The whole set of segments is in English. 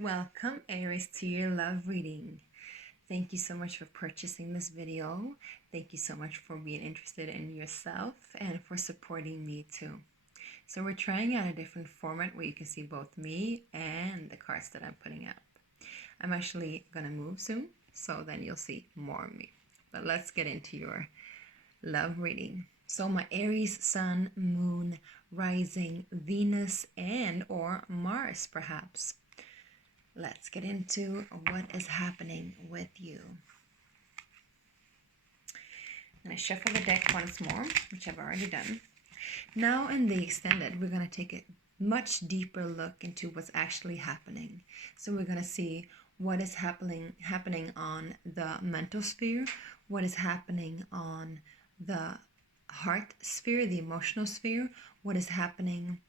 Welcome, Aries, to your love reading. Thank you so much for purchasing this video. Thank you so much for being interested in yourself and for supporting me too. So we're trying out a different format where you can see both me and the cards that I'm putting up. I'm actually going to move soon, so then you'll see more of me. But let's get into your love reading. So my Aries sun, moon, rising, Venus, and or Mars perhaps. Let's get into what is happening with you. I'm going to shuffle the deck once more, which I've already done. Now in the extended, we're going to take a much deeper look into what's actually happening. So we're going to see what is happening on the mental sphere, what is happening on the heart sphere, the emotional sphere, what is happening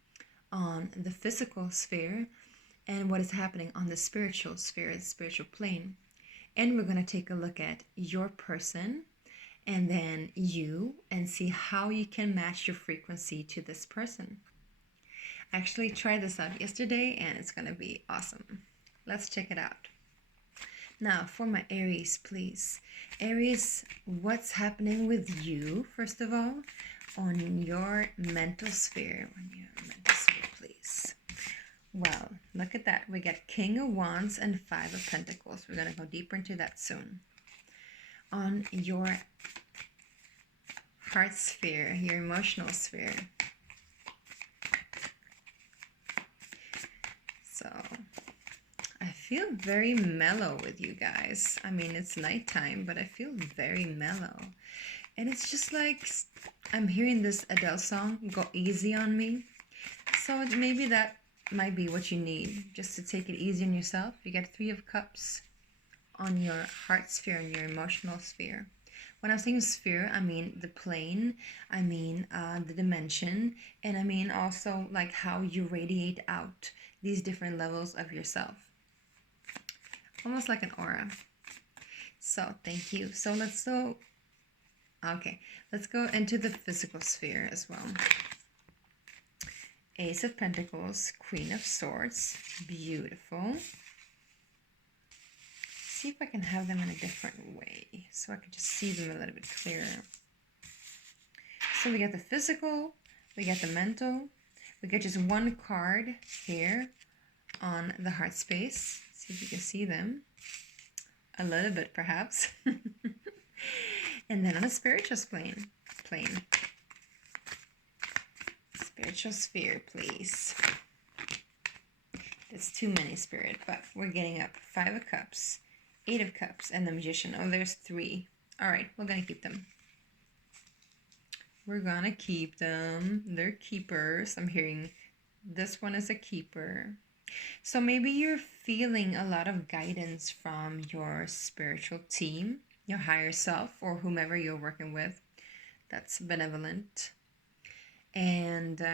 on the physical sphere, and what is happening on the spiritual sphere, the spiritual plane. And we're going to take a look at your person and then you and see how you can match your frequency to this person. I actually tried this out yesterday and it's going to be awesome. Let's check it out. Now for my Aries, please. Aries, what's happening with you, first of all, on your mental sphere? On your mental sphere, please. Well, look at that. We get King of Wands and Five of Pentacles. We're going to go deeper into that soon. On your heart sphere, your emotional sphere. So, I feel very mellow with you guys. I mean, it's nighttime, but I feel very mellow. And it's just like, I'm hearing this Adele song, Go Easy on Me. So maybe that might be what you need, just to take it easy on yourself. You get Three of Cups on your heart sphere and your emotional sphere. When I'm saying sphere, I mean the plane, I mean the dimension, and I mean also like how you radiate out these different levels of yourself. Almost like an aura. So thank you. So let's go into the physical sphere as well. Ace of Pentacles, Queen of Swords, beautiful. See if I can have them in a different way so I can just see them a little bit clearer. So we got the physical, we got the mental, we got just one card here on the heart space. See if you can see them a little bit perhaps. And then on the spiritual plane. Spiritual sphere, please. It's too many, Spirit, but we're getting up. Five of Cups, Eight of Cups, and the Magician. Oh, there's three. All right, we're going to keep them. We're going to keep them. They're keepers. I'm hearing this one is a keeper. So maybe you're feeling a lot of guidance from your spiritual team, your higher self, or whomever you're working with that's benevolent. And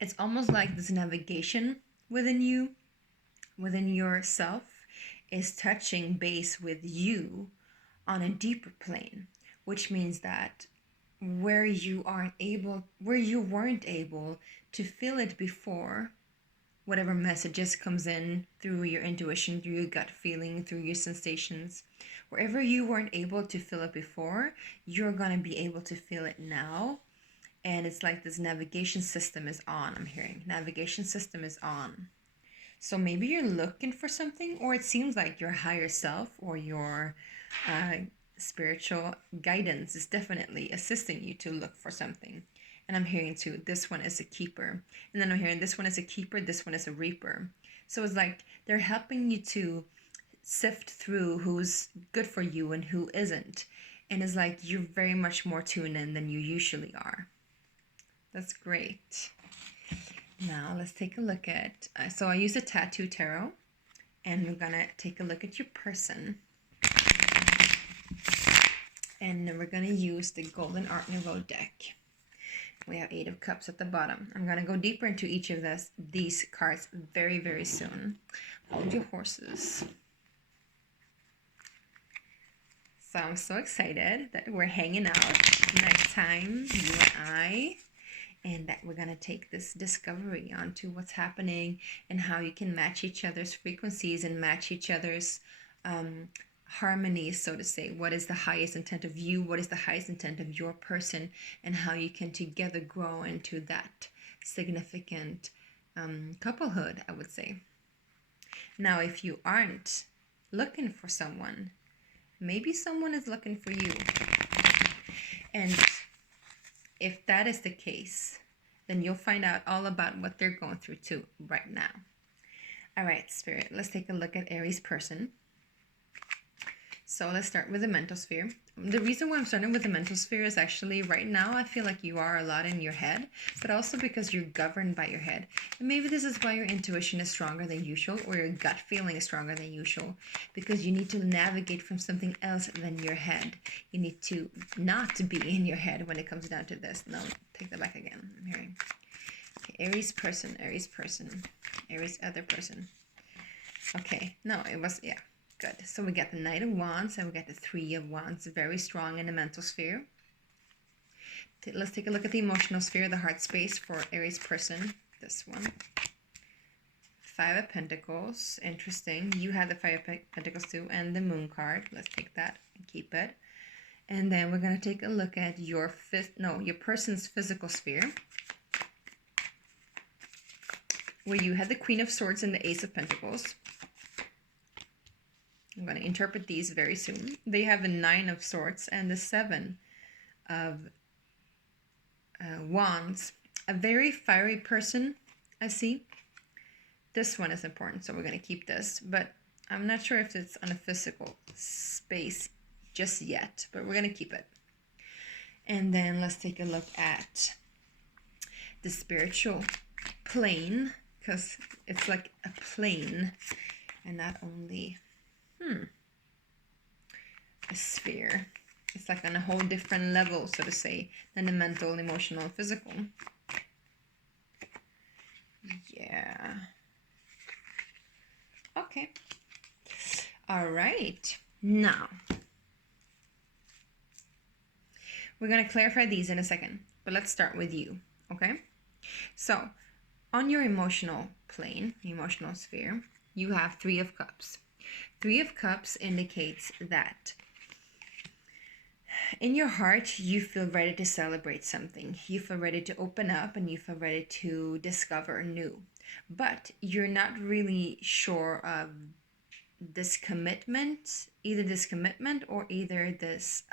it's almost like this navigation within you, within yourself, is touching base with you on a deeper plane, which means that where you weren't able to feel it before, whatever messages comes in through your intuition, through your gut feeling, through your sensations, wherever you weren't able to feel it before, you're going to be able to feel it now. And it's like this navigation system is on. I'm hearing navigation system is on. So maybe you're looking for something, or it seems like your higher self or your spiritual guidance is definitely assisting you to look for something. And I'm hearing too, this one is a keeper. And then I'm hearing this one is a keeper, this one is a reaper. So it's like they're helping you to sift through who's good for you and who isn't. And it's like you're very much more tuned in than you usually are. That's great. Now let's take a look at, so I use a tattoo tarot, and we're going to take a look at your person. And then we're going to use the Golden Art Nouveau deck. We have Eight of Cups at the bottom. I'm going to go deeper into each of these cards very, very soon. Hold your horses. So I'm so excited that we're hanging out nighttime, you and I. and that we're going to take this discovery onto what's happening and how you can match each other's frequencies and match each other's harmonies, so to say. What is the highest intent of you? What is the highest intent of your person? And how you can together grow into that significant couplehood, I would say. Now, if you aren't looking for someone, maybe someone is looking for you. And if that is the case, then you'll find out all about what they're going through too right now. All right, Spirit, let's take a look at Aries person. So let's start with the mental sphere. The reason why I'm starting with the mental sphere is actually right now I feel like you are a lot in your head, but also because you're governed by your head. And maybe this is why your intuition is stronger than usual, or your gut feeling is stronger than usual, because you need to navigate from something else than your head. You need to not be in your head when it comes down to this. No, take that back again. I'm hearing. Okay, Aries person, Aries other person. Okay, no, it was, yeah. Good. So we got the Knight of Wands and we got the Three of Wands, very strong in the mental sphere. Let's take a look at the emotional sphere, the heart space for Aries person. This one. Five of Pentacles. Interesting. You have the Five of Pentacles too, and the Moon card. Let's take that and keep it. And then we're going to take a look at your person's physical sphere, where you had the Queen of Swords and the Ace of Pentacles. I'm going to interpret these very soon. They have the Nine of Swords and the Seven of Wands. A very fiery person, I see. This one is important, so we're going to keep this. But I'm not sure if it's on a physical space just yet, but we're going to keep it. And then let's take a look at the spiritual plane, because it's like a plane and not only... a sphere. It's like on a whole different level, so to say, than the mental, emotional, and physical. Yeah. Okay. All right. Now, we're going to clarify these in a second, but let's start with you, okay? So, on your emotional plane, emotional sphere, you have Three of Cups. Three of Cups indicates that in your heart, you feel ready to celebrate something. You feel ready to open up and you feel ready to discover new. But you're not really sure of this commitment, either this commitment or either this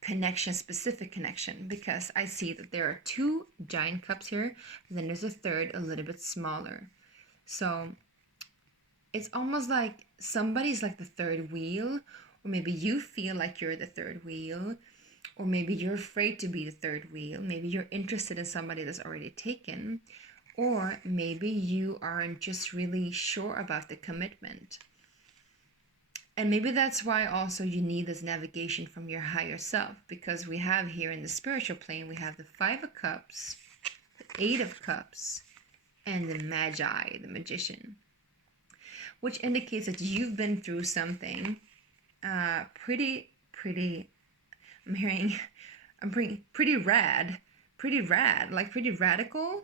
connection, specific connection, because I see that there are two giant cups here, and then there's a third, a little bit smaller. So it's almost like somebody's like the third wheel, or maybe you feel like you're the third wheel, or maybe you're afraid to be the third wheel. Maybe you're interested in somebody that's already taken, or maybe you aren't just really sure about the commitment. And maybe that's why also you need this navigation from your higher self, because we have here in the spiritual plane, we have the Five of Cups, the Eight of Cups, and the Magi, the Magician, which indicates that you've been through something pretty rad, like pretty radical.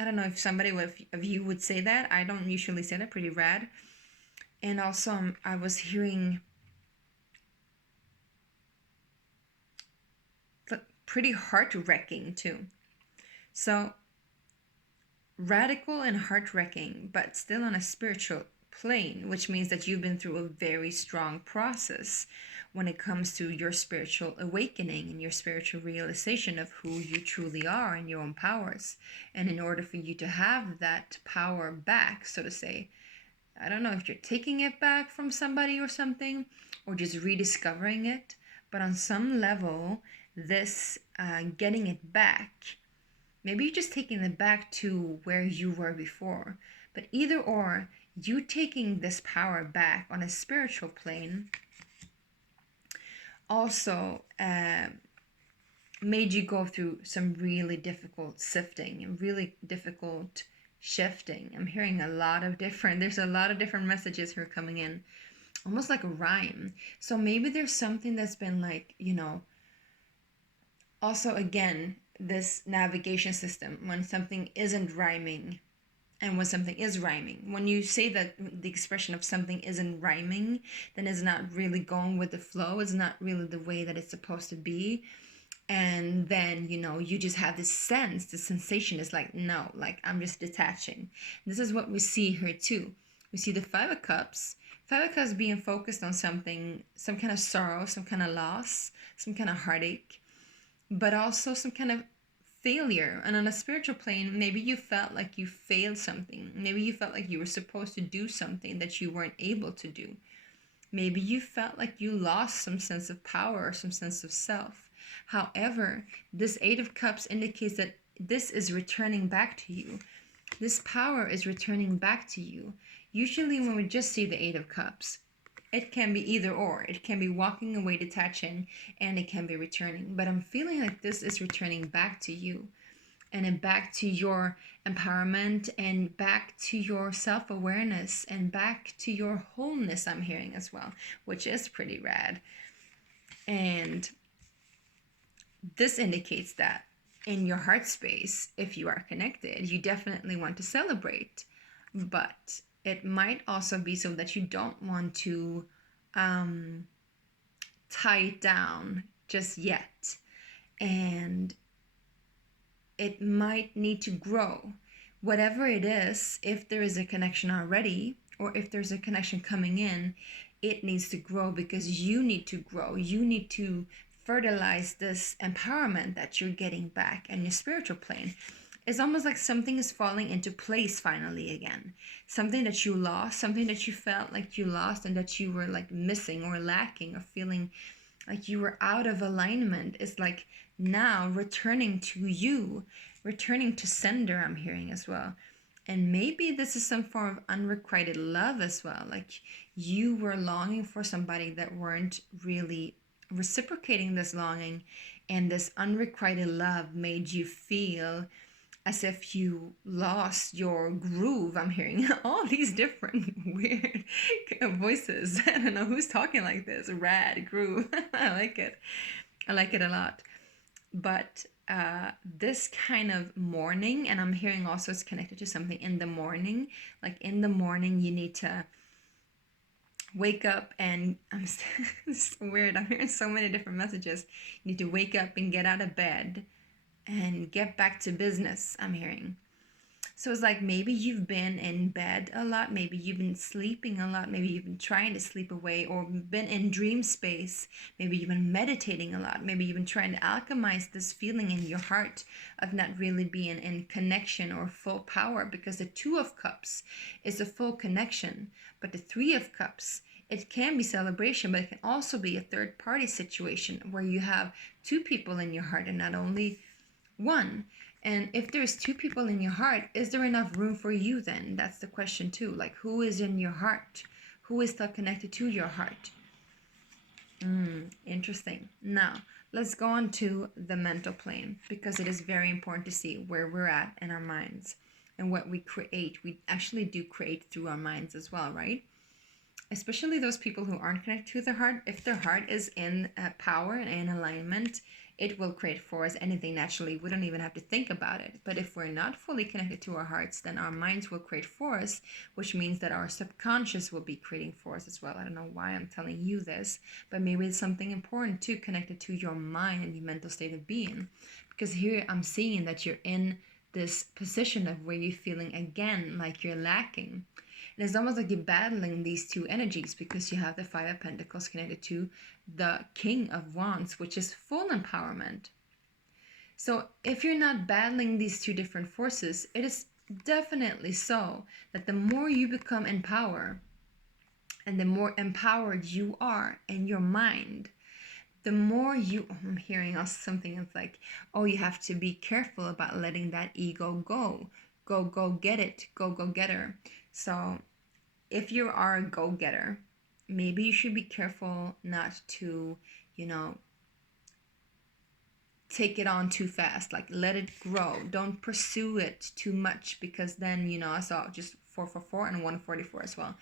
I don't know if somebody of you would say that. I don't usually say that, pretty rad. And also I was hearing pretty heart-wrecking too. So radical and heart-wrecking, but still on a spiritual plane, which means that you've been through a very strong process when it comes to your spiritual awakening and your spiritual realization of who you truly are and your own powers. And in order for you to have that power back, so to say, I don't know if you're taking it back from somebody or something, or just rediscovering it, but on some level, this getting it back, maybe you're just taking it back to where you were before, but either or, you taking this power back on a spiritual plane also made you go through some really difficult sifting and really difficult shifting. I'm hearing there's a lot of different messages here coming in, almost like a rhyme. So maybe there's something that's been like, also again, this navigation system when something isn't rhyming and when something is rhyming. When you say that the expression of something isn't rhyming, then it's not really going with the flow. It's not really the way that it's supposed to be. And then, you just have this sense, the sensation is like, no, like I'm just detaching. This is what we see here too. We see the Five of Cups. Five of Cups being focused on something, some kind of sorrow, some kind of loss, some kind of heartache, but also some kind of failure. And on a spiritual plane, maybe you felt like you failed something. Maybe you felt like you were supposed to do something that you weren't able to do. Maybe you felt like you lost some sense of power or some sense of self. However, this Eight of Cups indicates that this is returning back to you. This power is returning back to you. Usually when we just see the Eight of Cups, it can be either or. It can be walking away, detaching, and it can be returning. But I'm feeling like this is returning back to you, and back to your empowerment, and back to your self-awareness, and back to your wholeness, I'm hearing as well, which is pretty rad. And this indicates that in your heart space, if you are connected, you definitely want to celebrate. But it might also be so that you don't want to tie it down just yet. And it might need to grow. Whatever it is, if there is a connection already, or if there's a connection coming in, it needs to grow because you need to grow. You need to fertilize this empowerment that you're getting back in your spiritual plane. It's almost like something is falling into place finally again. Something that you lost, something that you felt like you lost and that you were like missing or lacking or feeling like you were out of alignment, is like now returning to you, returning to sender, I'm hearing as well. And maybe this is some form of unrequited love as well. Like you were longing for somebody that weren't really reciprocating this longing, and this unrequited love made you feel as if you lost your groove. I'm hearing all these different weird voices. I don't know who's talking like this. Rad groove. I like it. I like it a lot. But this kind of morning, and I'm hearing also it's connected to something in the morning. Like in the morning, you need to wake up and it's so weird. I'm hearing so many different messages. You need to wake up and get out of bed and get back to business, I'm hearing. So it's like maybe you've been in bed a lot, maybe you've been sleeping a lot, maybe you've been trying to sleep away or been in dream space, maybe you've been meditating a lot, maybe you've been trying to alchemize this feeling in your heart of not really being in connection or full power, because the Two of Cups is a full connection, but the Three of Cups, it can be celebration, but it can also be a third party situation where you have two people in your heart and not only one. And if there's two people in your heart, is there enough room for you then? That's the question too. Like, who is in your heart? Who is still connected to your heart? Interesting. Now, let's go on to the mental plane, because it is very important to see where we're at in our minds and what we create. We actually do create through our minds as well, right? Especially those people who aren't connected to their heart. If their heart is in power and in alignment, it will create for us anything naturally. We don't even have to think about it. But if we're not fully connected to our hearts, then our minds will create for us, which means that our subconscious will be creating for us as well. I don't know why I'm telling you this, but maybe it's something important too, connected to your mind and your mental state of being. Because here I'm seeing that you're in this position of where you're feeling again like you're lacking. And it's almost like you're battling these two energies, because you have the Five of Pentacles connected to the King of Wands, which is full empowerment. So if you're not battling these two different forces, it is definitely so that the more you become in power and the more empowered you are in your mind, the more you, I'm hearing also something that's like, oh, you have to be careful about letting that ego go. Go get it. Go get her. So if you are a go-getter, maybe you should be careful not to, take it on too fast. Like, let it grow. Don't pursue it too much, because then, I saw just 444 and 144 as well.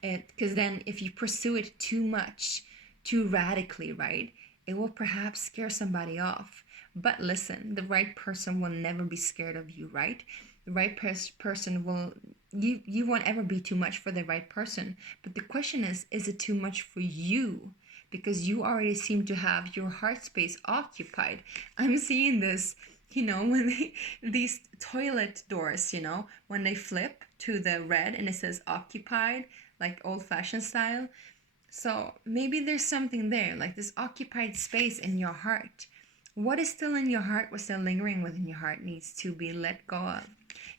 Because then if you pursue it too much, too radically, right, it will perhaps scare somebody off. But listen, the right person will never be scared of you, right? The right person will, you won't ever be too much for the right person. But the question is it too much for you? Because you already seem to have your heart space occupied. I'm seeing this, when these toilet doors, when they flip to the red and it says occupied, like old-fashioned style. So maybe there's something there, like this occupied space in your heart. What is still in your heart, what's still lingering within your heart, needs to be let go of.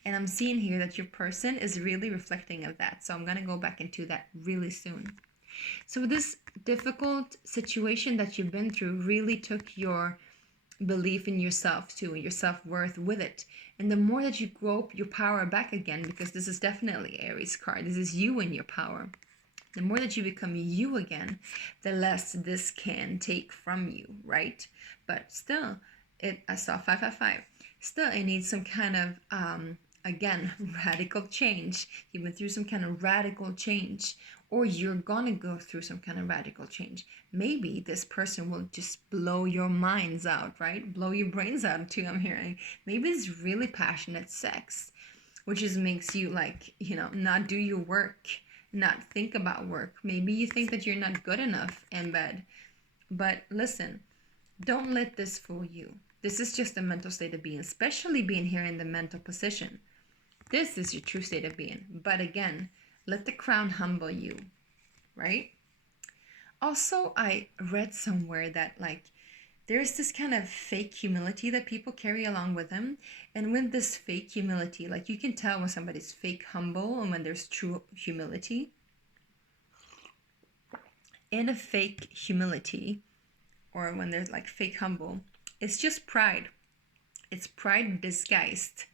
And I'm seeing here that your person is really reflecting of that. So I'm going to go back into that really soon. So this difficult situation that you've been through really took your belief in yourself too, and your self-worth with it. And the more that you grow your power back again, because this is definitely Aries card, this is you in your power. The more that you become you again, the less this can take from you, right? But still, I saw 555. Still, it needs some kind of, again, radical change. You've been through some kind of radical change, or you're gonna go through some kind of radical change. Maybe this person will just blow your minds out, right? Blow your brains out too, I'm hearing. Maybe it's really passionate sex, which just makes you not do your work, not think about work. Maybe you think that you're not good enough in bed. But listen, don't let this fool you. This is just a mental state of being, especially being here in the mental position. This is your true state of being. But again, let the crown humble you, right? Also, I read somewhere that there's this kind of fake humility that people carry along with them. And with this fake humility, you can tell when somebody's fake humble and when there's true humility. In a fake humility, or when there's fake humble, it's just pride. It's pride disguised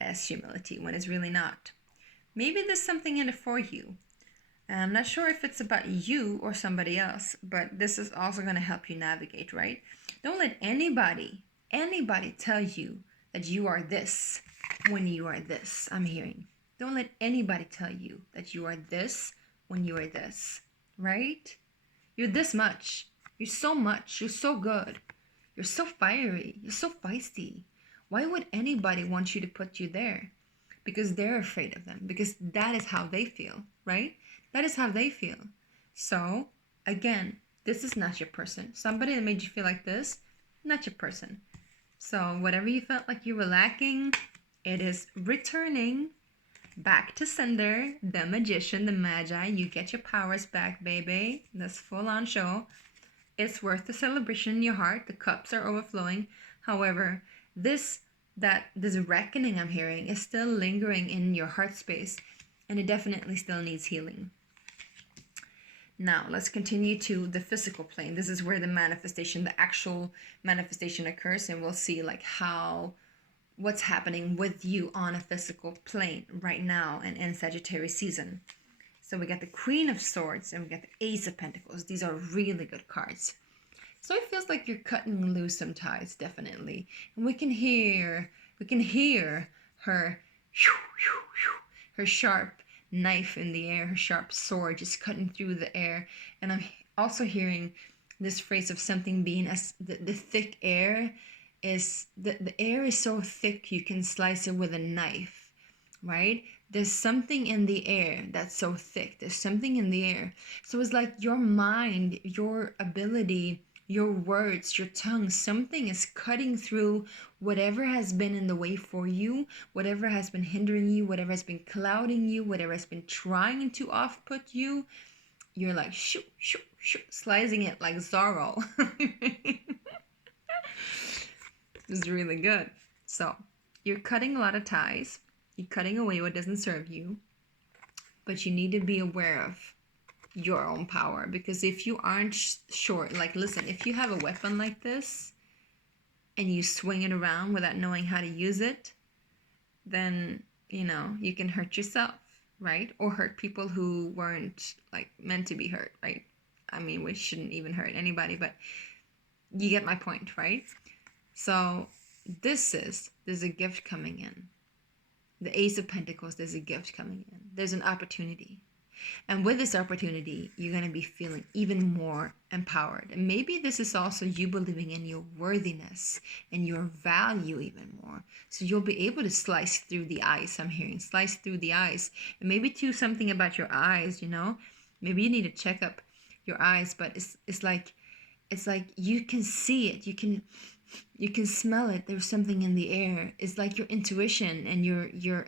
as humility when it's really not. Maybe there's something in it for you. And I'm not sure if it's about you or somebody else, but this is also going to help you navigate, right? Don't let anybody tell you that you are this when you are this, I'm hearing. Don't let anybody tell you that you are this when you are this, right? You're this much. You're so much. You're so good. You're so fiery. You're so feisty. Why would anybody want you to put you there? Because they're afraid of them. Because that is how they feel, right? That is how they feel. So, again, this is not your person. Somebody that made you feel like this, not your person. So, whatever you felt like you were lacking, it is returning back to sender. The magician, the magi, you get your powers back, baby. This full-on show. It's worth the celebration in your heart. The cups are overflowing. However, this reckoning I'm hearing is still lingering in your heart space, and it definitely still needs healing. Now, let's continue to the physical plane. This is where the manifestation, the actual manifestation occurs, and we'll see what's happening with you on a physical plane right now and in Sagittarius season. So we got the Queen of Swords and we got the Ace of Pentacles. These are really good cards. So it feels like you're cutting loose some ties, definitely. And we can hear her sharp knife in the air, her sharp sword just cutting through the air. And I'm also hearing this phrase of something being as the thick air is, the air is so thick you can slice it with a knife, right? There's something in the air that's so thick. There's something in the air. So it's like your mind, your ability, your words, your tongue, something is cutting through whatever has been in the way for you, whatever has been hindering you, whatever has been clouding you, whatever has been trying to off-put you. You're like, shoot, shoot, shoot, slicing it like Zorro. It's really good. So you're cutting a lot of ties. You're cutting away what doesn't serve you. But you need to be aware of your own power, because if you aren't sure, listen, if you have a weapon like this and you swing it around without knowing how to use it, then you can hurt yourself, right? Or hurt people who weren't meant to be hurt, right? I mean, we shouldn't even hurt anybody, but you get my point, right? So there's a gift coming in. The Ace of Pentacles, there's a gift coming in. There's an opportunity. And with this opportunity, you're going to be feeling even more empowered. And maybe this is also you believing in your worthiness and your value even more. So you'll be able to slice through the ice, I'm hearing. Slice through the ice. And maybe too something about your eyes, you know? Maybe you need to check up your eyes, but it's like you can see it. You can smell it. There's something in the air. It's like your intuition and your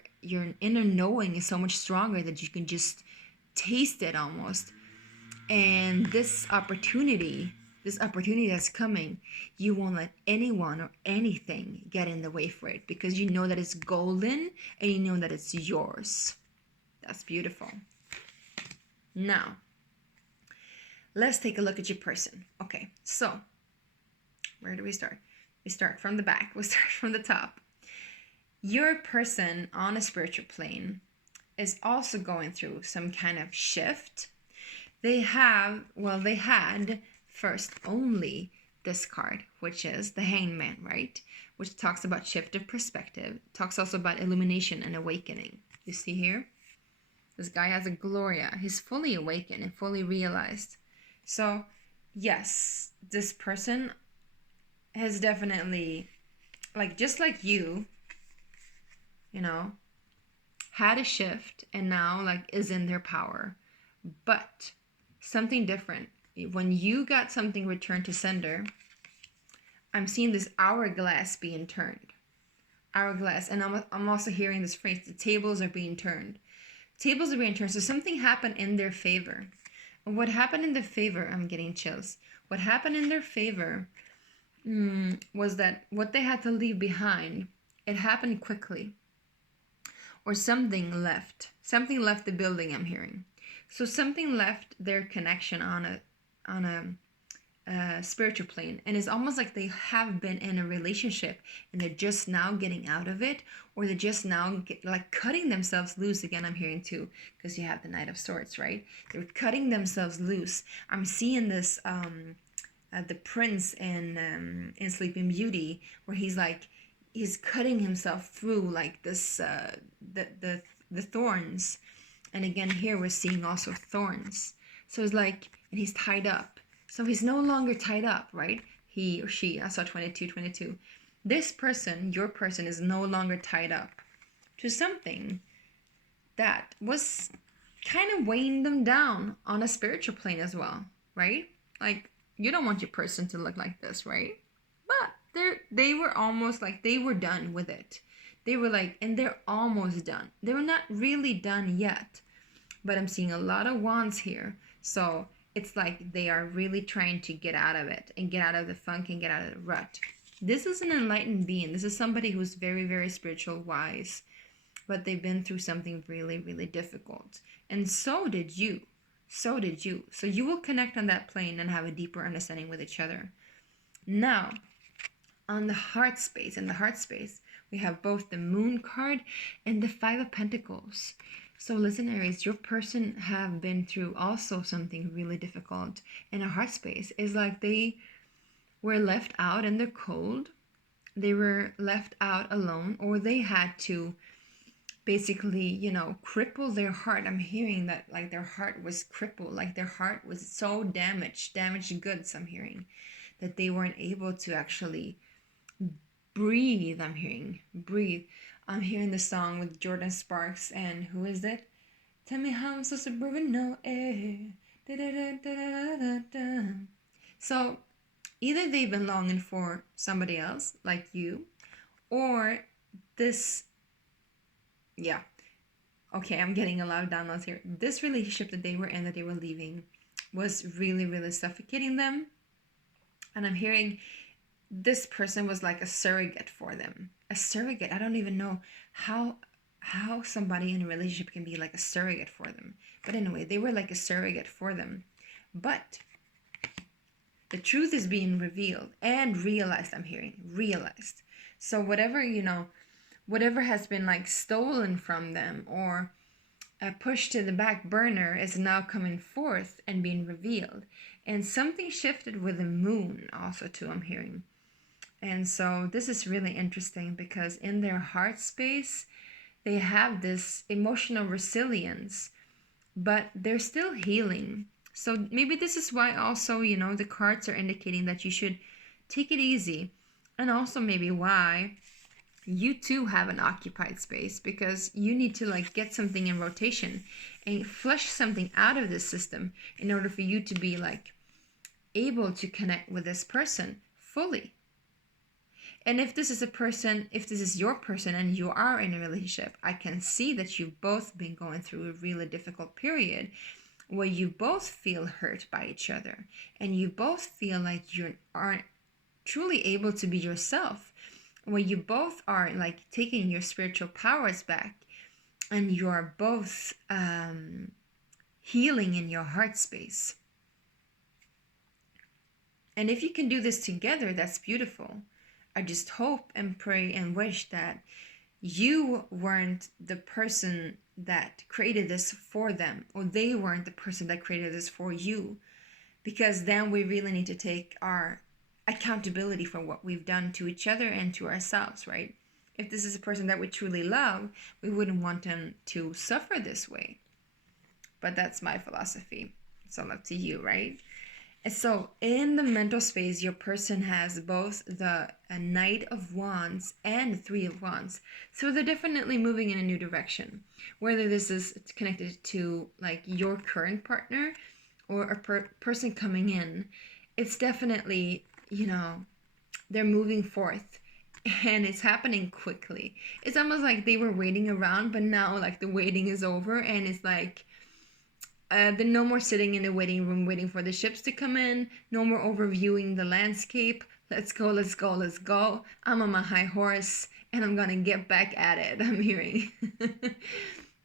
inner knowing is so much stronger that you can just taste it almost. And this opportunity that's coming, you won't let anyone or anything get in the way for it, because you know that it's golden and you know that it's yours. That's beautiful. Now, let's take a look at your person. Okay, so where do we start? We start from the back. We'll start from the top. Your person on a spiritual plane is also going through some kind of shift. They had first only this card, which is the Hangman, right? Which talks about shift of perspective. Talks also about illumination and awakening. You see here? This guy has a Gloria. He's fully awakened and fully realized. So, yes, this person has definitely, just like you know, had a shift and now, is in their power. But something different. When you got something returned to sender, I'm seeing this hourglass being turned. Hourglass. And I'm also hearing this phrase, the tables are being turned. Tables are being turned. So something happened in their favor. And what happened in their favor, I'm getting chills. What happened in their favor was that what they had to leave behind, it happened quickly. Or something left. Something left the building, I'm hearing. So something left their connection on a spiritual plane. And it's almost like they have been in a relationship and they're just now getting out of it. Or they're just now cutting themselves loose. Again, I'm hearing too, because you have the Knight of Swords, right? They're cutting themselves loose. I'm seeing this, the prince in Sleeping Beauty, where he's cutting himself through this the thorns. And again here we're seeing also thorns. So it's and he's tied up. So he's no longer tied up, right? He or she, I saw 22. This person, your person, is no longer tied up to something that was kind of weighing them down on a spiritual plane as well, right? You don't want your person to look like this, right? But they were almost they were done with it. They were and they're almost done. They were not really done yet, but I'm seeing a lot of wands here. So it's they are really trying to get out of it and get out of the funk and get out of the rut. This is an enlightened being. This is somebody who's very, very spiritual wise, but they've been through something really, really difficult. And so did you. So did you. So you will connect on that plane and have a deeper understanding with each other. Now, on the heart space, we have both the Moon card and the Five of Pentacles. So listen, Aries, your person have been through also something really difficult. In a heart space, it's they were left out in the cold. They were left out alone, or they had to basically, cripple their heart. I'm hearing that their heart was crippled, their heart was so damaged goods, I'm hearing, that they weren't able to actually breathe. I'm hearing the song with Jordan Sparks and who is it? Tell me how I'm supposed to breathe with no air. Da, da, da, da, da, da. So either they've been longing for somebody else like you, or this, okay, I'm getting a lot of downloads here. This relationship that they were in, that they were leaving, was really, really suffocating them. And I'm hearing this person was a surrogate for them. A surrogate. I don't even know how somebody in a relationship can be a surrogate for them. But anyway, they were a surrogate for them. But the truth is being revealed and realized, I'm hearing. Realized. So whatever has been stolen from them or pushed to the back burner is now coming forth and being revealed. And something shifted with the Moon also too, I'm hearing. And so this is really interesting because in their heart space, they have this emotional resilience but they're still healing. So maybe this is why also, the cards are indicating that you should take it easy. And also maybe why you too have an occupied space, because you need to like get something in rotation and flush something out of this system in order for you to be like able to connect with this person fully. And if this is your person and you are in a relationship, I can see that you've both been going through a really difficult period where you both feel hurt by each other and you both feel like you aren't truly able to be yourself, where you both are like taking your spiritual powers back and you are both healing in your heart space. And if you can do this together, that's beautiful. I just hope and pray and wish that you weren't the person that created this for them, or they weren't the person that created this for you, because then we really need to take our accountability for what we've done to each other and to ourselves, right? If this is a person that we truly love, we wouldn't want them to suffer this way. But that's my philosophy. It's all up to you, right? And so in the mental space, your person has both the Knight of Wands and the Three of Wands. So they're definitely moving in a new direction. Whether this is connected to like your current partner or a person coming in, it's definitely, they're moving forth and it's happening quickly. It's almost like they were waiting around, but now like the waiting is over and it's like, they're no more sitting in the waiting room waiting for the ships to come in. No more overviewing the landscape. Let's go, let's go, let's go. I'm on my high horse and I'm gonna get back at it, I'm hearing.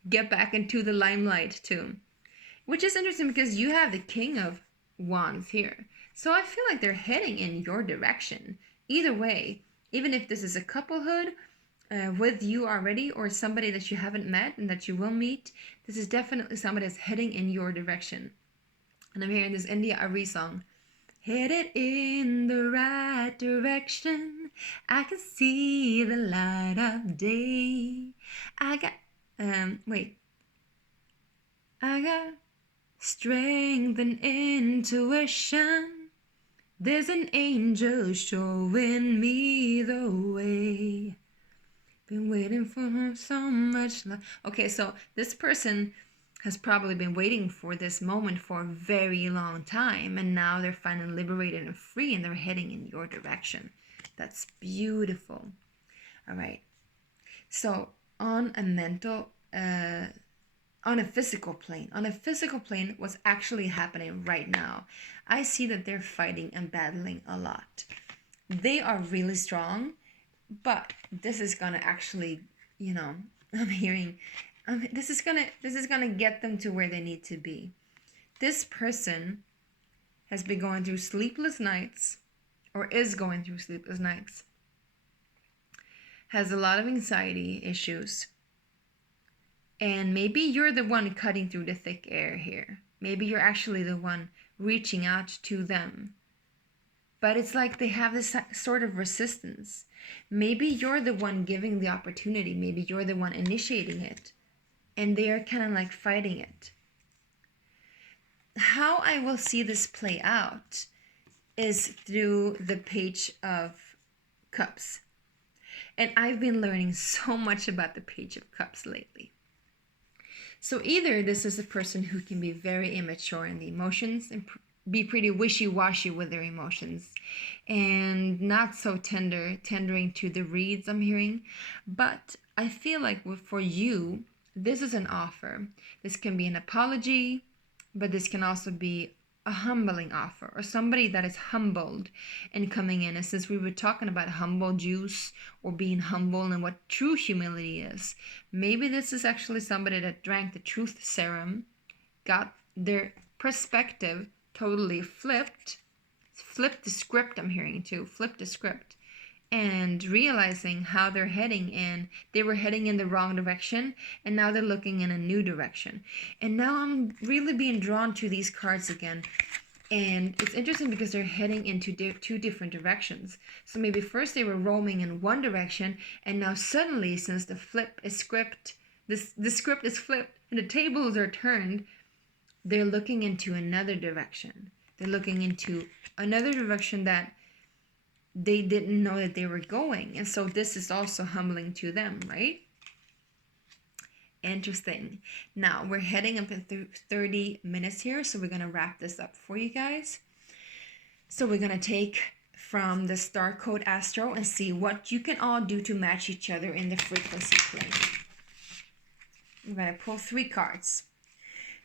Get back into the limelight too. Which is interesting because you have the King of Wands here. So I feel like they're heading in your direction. Either way, even if this is a couplehood with you already or somebody that you haven't met and that you will meet, this is definitely somebody that's heading in your direction. And I'm hearing this Aries song. Headed in the right direction, I can see the light of day. I got strength and intuition. There's an angel showing me the way. Been waiting for so much love. Okay, so this person has probably been waiting for this moment for a very long time, and now they're finally liberated and free, and they're heading in your direction. That's beautiful. All right. So on a physical plane, what's actually happening right now, I see that they're fighting and battling a lot. They are really strong, but this is gonna actually, I'm hearing, this is gonna get them to where they need to be. This person has been going through sleepless nights, or is going through sleepless nights, has a lot of anxiety issues, and maybe you're the one cutting through the thick air here. Maybe you're actually the one reaching out to them. But it's like they have this sort of resistance. Maybe you're the one giving the opportunity. Maybe you're the one initiating it. And they are kind of like fighting it. How I will see this play out is through the Page of Cups. And I've been learning so much about the Page of Cups lately. So either this is a person who can be very immature in the emotions and be pretty wishy-washy with their emotions and not so tendering to the reads I'm hearing. But I feel like for you, this is an offer. This can be an apology, but this can also be a humbling offer, or somebody that is humbled and coming in. And since we were talking about humble juice or being humble and what true humility is, maybe this is actually somebody that drank the truth serum, got their perspective totally flipped the script, I'm hearing too, flipped the script, and realizing how they're heading in. They were heading in the wrong direction, and now they're looking in a new direction. And now I'm really being drawn to these cards again. And it's interesting because they're heading into two different directions. So maybe first they were roaming in one direction, and now suddenly, since the script is flipped and the tables are turned, they're looking into another direction. They're looking into another direction that they didn't know that they were going. And so this is also humbling to them, right? Interesting. Now we're heading up in 30 minutes here, so we're going to wrap this up for you guys. So we're going to take from the Star Code Astro and see what you can all do to match each other in the frequency plane. I'm going to pull 3 cards.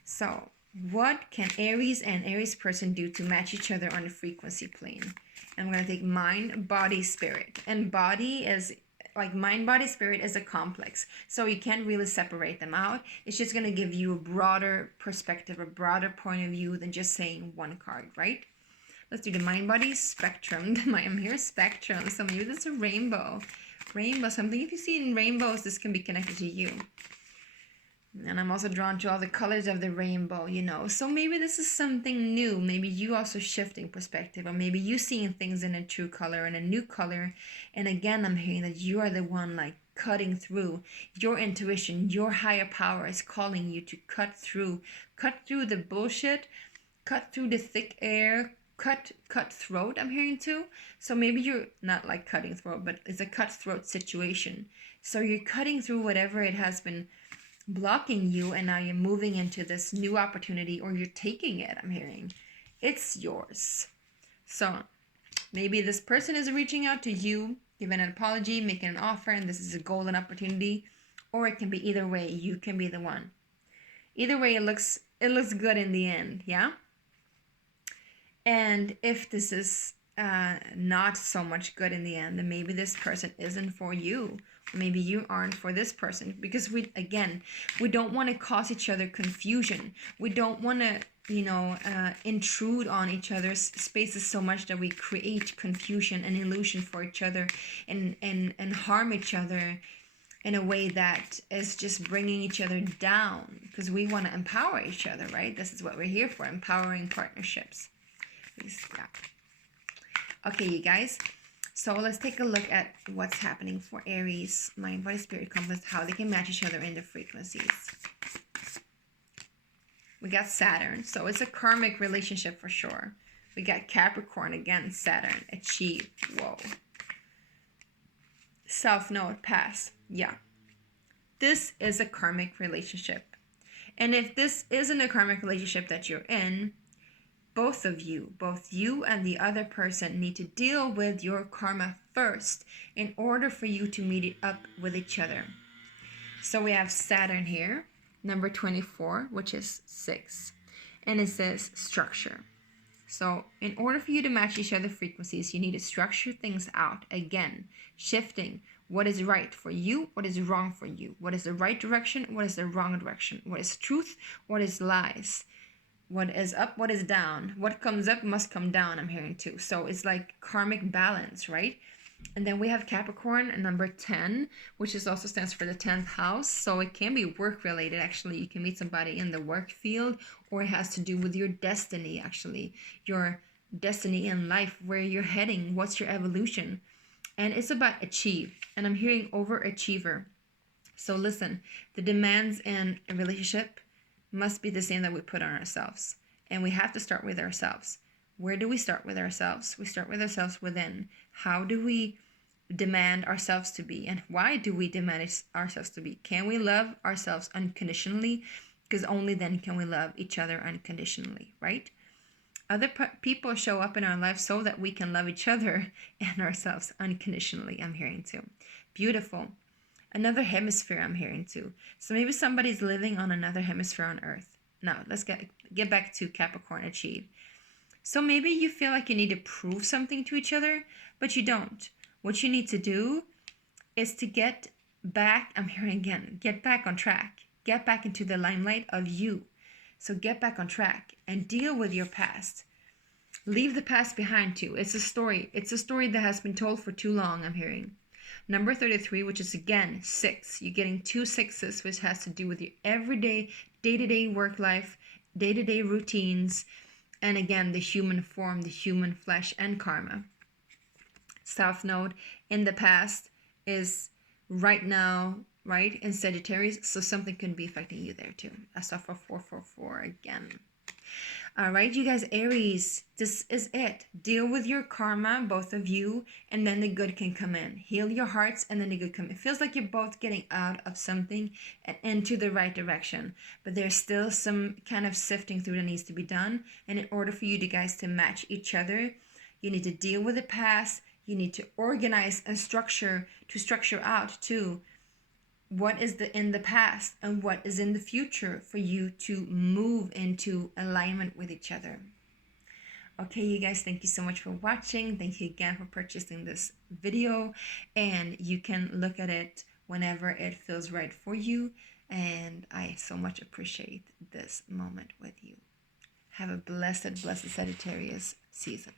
So what can Aries and Aries person do to match each other on the frequency plane? I'm going to take mind, body, spirit. And body is like mind, body, spirit is a complex. So you can't really separate them out. It's just going to give you a broader perspective, a broader point of view than just saying one card, right? Let's do the mind, body, spectrum. I'm here, spectrum. So maybe that's a rainbow. Rainbow, something if you see in rainbows, this can be connected to you. And I'm also drawn to all the colors of the rainbow, you know. So maybe this is something new. Maybe you also shifting perspective. Or maybe you seeing things in a true color and a new color. And again, I'm hearing that you are the one like cutting through. Your intuition, your higher power is calling you to cut through. Cut through the bullshit. Cut through the thick air. Cut throat, I'm hearing too. So maybe you're not like cutting throat, but it's a cutthroat situation. So you're cutting through whatever it has been blocking you, and now you're moving into this new opportunity, or you're taking it. I'm hearing it's yours. So maybe this person is reaching out to you, giving an apology, making an offer, and this is a golden opportunity. Or it can be either way. You can be the one. Either way, it looks good in the end. Yeah. And if this is not so much good in the end, then maybe this person isn't for you. Maybe you aren't for this person, because we don't want to cause each other confusion. We don't want to, intrude on each other's spaces so much that we create confusion and illusion for each other and harm each other in a way that is just bringing each other down, because we want to empower each other, right? This is what we're here for, empowering partnerships. Yeah. Okay, you guys. So let's take a look at what's happening for Aries, mind, body, spirit, compass, how they can match each other in the frequencies. We got Saturn, so it's a karmic relationship for sure. We got Capricorn again, Saturn, achieve, whoa. Self-know, pass, yeah. This is a karmic relationship. And if this isn't a karmic relationship that you're in, both you and the other person need to deal with your karma first in order for you to meet it up with each other. So we have Saturn here, number 24, which is 6. And it says structure. So in order for you to match each other frequencies, you need to structure things out. Again, shifting what is right for you, what is wrong for you. What is the right direction, what is the wrong direction. What is truth, what is lies. What is up, what is down. What comes up must come down, I'm hearing too. So it's like karmic balance, right? And then we have Capricorn, number 10, which is also stands for the 10th house. So it can be work related, actually. You can meet somebody in the work field, or it has to do with your destiny, actually. Your destiny in life, where you're heading, what's your evolution. And it's about achieve. And I'm hearing overachiever. So listen, the demands in a relationship must be the same that we put on ourselves. And we have to start with ourselves. Where do we start with ourselves? We start with ourselves within. How do we demand ourselves to be? And why do we demand ourselves to be? Can we love ourselves unconditionally? Because only then can we love each other unconditionally, right? Other people show up in our lives so that we can love each other and ourselves unconditionally, I'm hearing too. Beautiful. Another hemisphere I'm hearing too. So maybe somebody's living on another hemisphere on Earth. Now, let's get back to Capricorn, achieve. So maybe you feel like you need to prove something to each other, but you don't. What you need to do is to get back, I'm hearing again, get back on track. Get back into the limelight of you. So get back on track and deal with your past. Leave the past behind too. It's a story. It's a story that has been told for too long, I'm hearing. Number 33, which is again 6. You're getting 2 6s, which has to do with your everyday, day-to-day work life, day-to-day routines, and again, the human form, the human flesh, and karma. South Node in the past is right now, right, in Sagittarius, so something can be affecting you there too. I saw for 444 again. All right, you guys, Aries, this is it. Deal with your karma, both of you, and then the good can come in. Heal your hearts, and then the good come in. It feels like you're both getting out of something and into the right direction, but there's still some kind of sifting through that needs to be done. And in order for you guys to match each other, you need to deal with the past. You need to organize and structure out too what is in the past and what is in the future for you to move into alignment with each other. Okay, you guys, thank you so much for watching. Thank you again for purchasing this video, and you can look at it whenever it feels right for you, and I so much appreciate this moment with you. Have a blessed Sagittarius season.